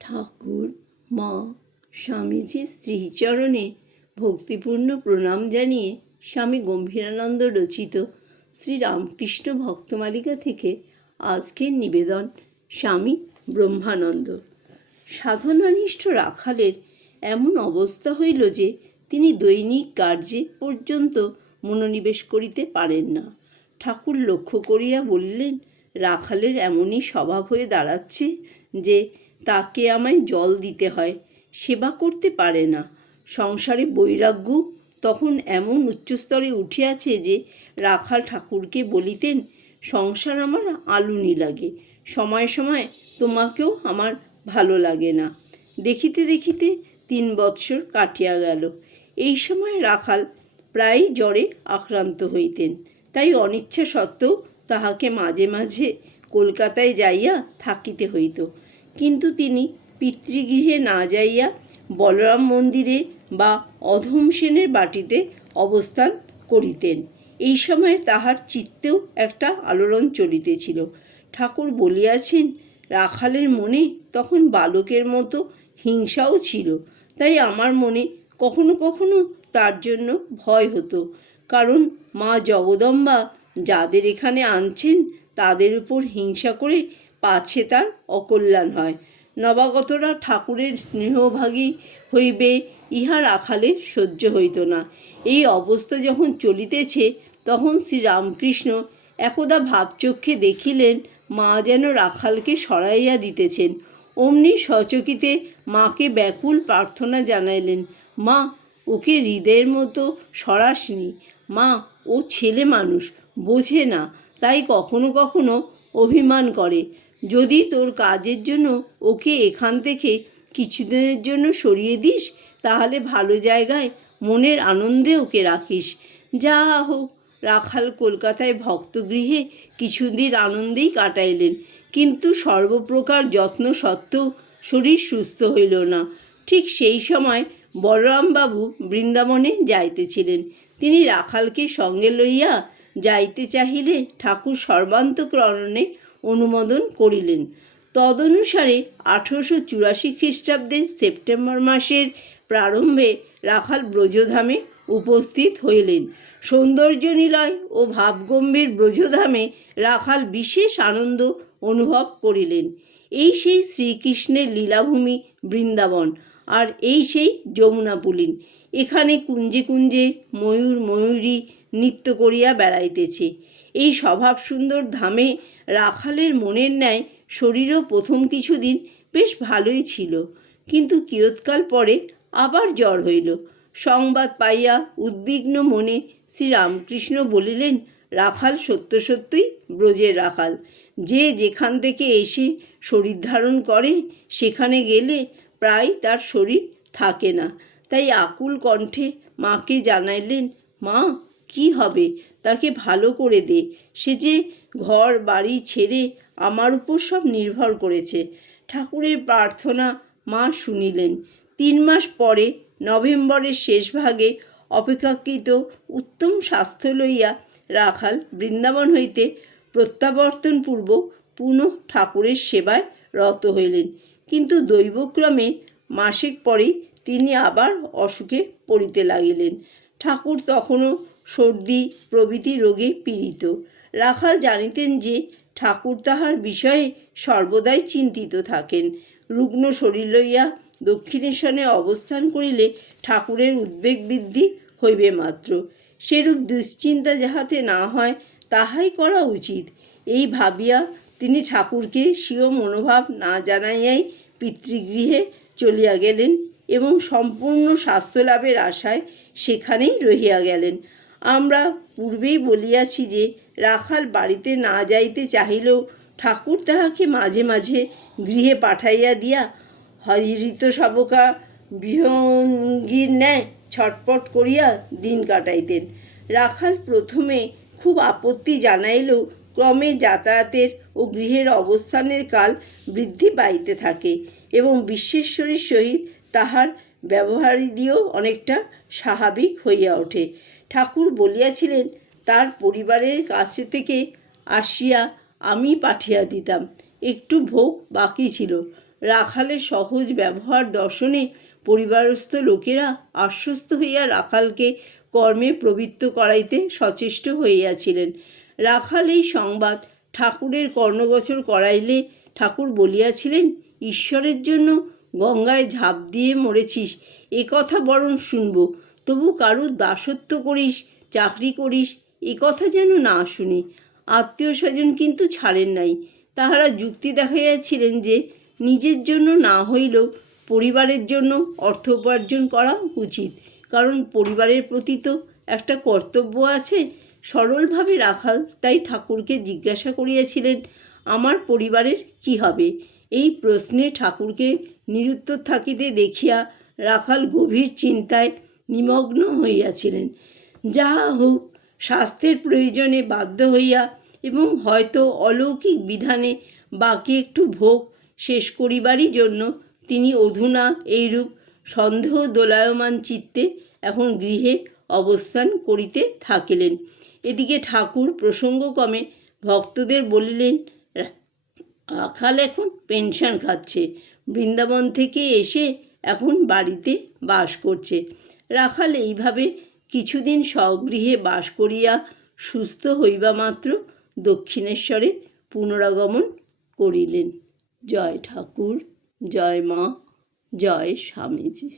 ঠাকুর, মা স্বামীজির শ্রীচরণে ভক্তিপূর্ণ প্রণাম জানিয়ে স্বামী গম্ভীরানন্দ রচিত শ্রীরামকৃষ্ণ ভক্তমালিকা থেকে আজকের নিবেদন স্বামী ব্রহ্মানন্দ। সাধনানিষ্ঠ রাখালের এমন অবস্থা হইল যে তিনি দৈনিক কার্যে পর্যন্ত মনোনিবেশ করিতে পারেন না। ঠাকুর লক্ষ্য করিয়া বলিলেন, রাখালের এমনই স্বভাব হয়ে দাঁড়াচ্ছে যে তাকে আমায় জল দিতে হয়, সেবা করতে পারে না। সংসারে বৈরাগ্য তখন এমন উচ্চস্তরে উঠিয়াছে যে রাখাল ঠাকুরকে বলিতেন, সংসার আমার আলুনি লাগে, সময় সময় তোমাকেও আমার ভালো লাগে না। দেখিতে দেখিতে তিন বৎসর কাটিয়া গেল। এই সময় রাখাল প্রায় জ্বরে আক্রান্ত হইতেন। তাই অনিচ্ছা সত্ত্বেও তাহাকে মাঝে মাঝে কলকাতায় যাইয়া থাকিতে হইত। কিন্তু তিনি পিতৃগৃহে না যাইয়া বলরাম মন্দিরে বা অধম সেনের বাটিতে অবস্থান করিতেন। এই সময় তাহার চিত্তেও একটা আলোড়ন চলিতেছিল। ঠাকুর বলিয়াছেন, রাখালের মনে তখন বালকের মতো হিংসাও ছিল। তাই আমার মনে কখনো কখনো তার জন্য ভয় হতো। কারণ মা জগদম্বা যাদের এখানে আনছেন তাদের উপর হিংসা করে পাছে তার অকল্যাণ হয়। নবাগতরা ঠাকুরের স্নেহভাগী হইবে ইহা রাখালের সহ্য হইত না। এই অবস্থা যখন চলিতেছে, তখন শ্রীরামকৃষ্ণ একদা ভাবচক্ষে দেখিলেন, মা যেন রাখালকে সরাইয়া দিতেছেন। অমনি সচকিতে মাকে ব্যাকুল প্রার্থনা জানাইলেন, মা, ওকে হৃদয়ের মতো সরাসনি। মা, ও ছেলে মানুষ, বোঝে না, তাই কখনো কখনো অভিমান করে। যদি তোর কাজের জন্য ওকে এখান থেকে কিছুদিনের জন্য সরিয়ে দিস, তাহলে ভালো জায়গায় মনের আনন্দে ওকে রাখিস। যা হোক, রাখাল কলকাতায় ভক্তগৃহে কিছুদিন আনন্দেই কাটাইলেন, কিন্তু সর্বপ্রকার যত্ন সত্ত্বেও শরীর সুস্থ হইল না। ঠিক সেই সময় বলরামবাবু বৃন্দাবনে যাইতেছিলেন। তিনি রাখালকে সঙ্গে লইয়া যাইতে চাহিলে ঠাকুর সর্বান্তকরণে অনুমোদন করিলেন। তদনুসারে আঠেরোশো চুরাশি খ্রিস্টাব্দের সেপ্টেম্বর মাসের প্রারম্ভে রাখাল ব্রজধামে উপস্থিত হইলেন। সৌন্দর্য নিলয় ও ভাবগম্ভীর ব্রজধামে রাখাল বিশেষ আনন্দ অনুভব করিলেন। এই সেই শ্রীকৃষ্ণের লীলাভূমি বৃন্দাবন আর এই সেই যমুনা পুলিন। এখানে কুঞ্জে কুঞ্জে ময়ূর ময়ূরী নৃত্য করিয়া বেড়াইতেছে। এই স্বভাব সুন্দর ধামে রাখালের মনের ন্যায় শরীরও প্রথম কিছুদিন বেশ ভালোই ছিল। কিন্তু কিয়ৎকাল পরে আবার জ্বর হইল। সংবাদ পাইয়া উদ্বিগ্ন মনে শ্রীরামকৃষ্ণ বলিলেন, রাখাল সত্য সত্যই ব্রজের রাখাল। যে যেখান থেকে এসে শরীর ধারণ করে, সেখানে গেলে প্রায় তার শরীর থাকে না। তাই আকুল কণ্ঠে মাকে জানাইলেন, মা, কি হবে? তাকে ভালো করে দে। সে যে ঘর, বাড়ি ছেড়ে আমার উপর সব নির্ভর করেছে। ঠাকুরের প্রার্থনা মা শুনিলেন। তিন মাস পরে নভেম্বরের শেষ ভাগে অপেক্ষাকৃত উত্তম স্বাস্থ্য লইয়া রাখাল বৃন্দাবন হইতে প্রত্যাবর্তনপূর্বক পুনঃ ঠাকুরের সেবায় রত হইলেন। কিন্তু দৈবক্রমে মাসেক পরেই তিনি আবার অসুখে পড়িতে লাগিলেন। ঠাকুর তখনও সর্দি, প্রভৃতি রোগে পীড়িত। রাখাল জানিতেন যে, ঠাকুর তাহার বিষয়ে সর্বদাই চিন্তিত থাকেন। রুগ্ন শরীর লইয়া দক্ষিণেশ্বরে অবস্থান করিলে ঠাকুরের উদ্বেগ বৃদ্ধি হইবে মাত্র। সেরূপ দুশ্চিন্তা যাহাতে না হয়, তাহাই করা উচিত। এই ভাবিয়া তিনি ঠাকুরকে স্বীয় মনোভাব না জানাইয়াই পিতৃগৃহে চলিয়া গেলেন এবং সম্পূর্ণ স্বাস্থ্য লাভের আশায় সেখানেই রহিয়া গেলেন। আমরা পূর্বেই বলিয়াছি যে, রাখাল বাড়িতে না যাইতে চাহিলেও ঠাকুর তাহাকে মাঝে মাঝে গৃহে পাঠাইয়া দিয়া হরিত সবকা বিহঙ্গীর ন্যায় ছটপট করিয়া দিন কাটাইতেন। রাখাল প্রথমে খুব আপত্তি জানাইলেও ক্রমে যাতায়াতের ও গৃহের অবস্থানের কাল বৃদ্ধি পাইতে থাকে এবং বিশ্বেশ্বরীর সহিত তাহার ব্যবহারিদিও অনেকটা স্বাভাবিক হইয়া ওঠে। ঠাকুর বলিয়াছিলেন, তার পরিবারের কাছে থেকে আসিয়া আমি পাঠিয়া দিতাম। একটু ভোগ বাকি ছিল। রাখালের সহজ ব্যবহার দর্শনে পরিবারস্থ লোকেরা আশ্বস্ত হইয়া রাখালকে কর্মে প্রবৃত্ত করাইতে সচেষ্ট হইয়াছিলেন। রাখাল এই সংবাদ ঠাকুরের কর্ণগোচর করাইলে ঠাকুর বলিয়াছিলেন, ঈশ্বরের জন্য গঙ্গায় ঝাঁপ দিয়ে মরেছিস, এ কথা বরং শুনব। তবু কারুর দাসত্ব করিস, চাকরি করিস, এ কথা যেন না শুনি। আত্মীয় স্বজন কিন্তু ছাড়েন নাই। তাহারা যুক্তি দেখাইয়াছিলেন যে, নিজের জন্য না হইলেও পরিবারের জন্য অর্থ উপার্জন করা উচিত। কারণ পরিবারের প্রতি তো একটা কর্তব্য আছে। সরলভাবে রাখাল তাই ঠাকুরকে জিজ্ঞাসা করিয়াছিলেন, আমার পরিবারের কি হবে? এই প্রশ্নে ঠাকুরকে নিরুত্তর থাকিতে দেখিয়া রাখাল গভীর চিন্তায় নিমগ্ন হইয়াছিলেন। যাহা হোক, স্বাস্থ্যের প্রয়োজনে বাধ্য হইয়া এবং হয়তো অলৌকিক বিধানে বাকি একটু ভোগ শেষ করিবারই জন্য তিনি অধুনা এইরূপ সন্দেহ দোলায়মান চিত্তে এখন গৃহে অবস্থান করিতে থাকিলেন। এদিকে ঠাকুর প্রসঙ্গক্রমে ভক্তদের বলিলেন "রা- রাখাল এখন পেনশন খাচ্ছে, বৃন্দাবন থেকে এসে এখন বাড়িতে বাস করছে। রাখাল এইভাবে কিছুদিন স্বগৃহে বাস করিয়া সুস্থ হইবা মাত্র দক্ষিণেশ্বরে পুনরাগমন করিলেন। জয় ঠাকুর, জয় মা, জয় স্বামীজি।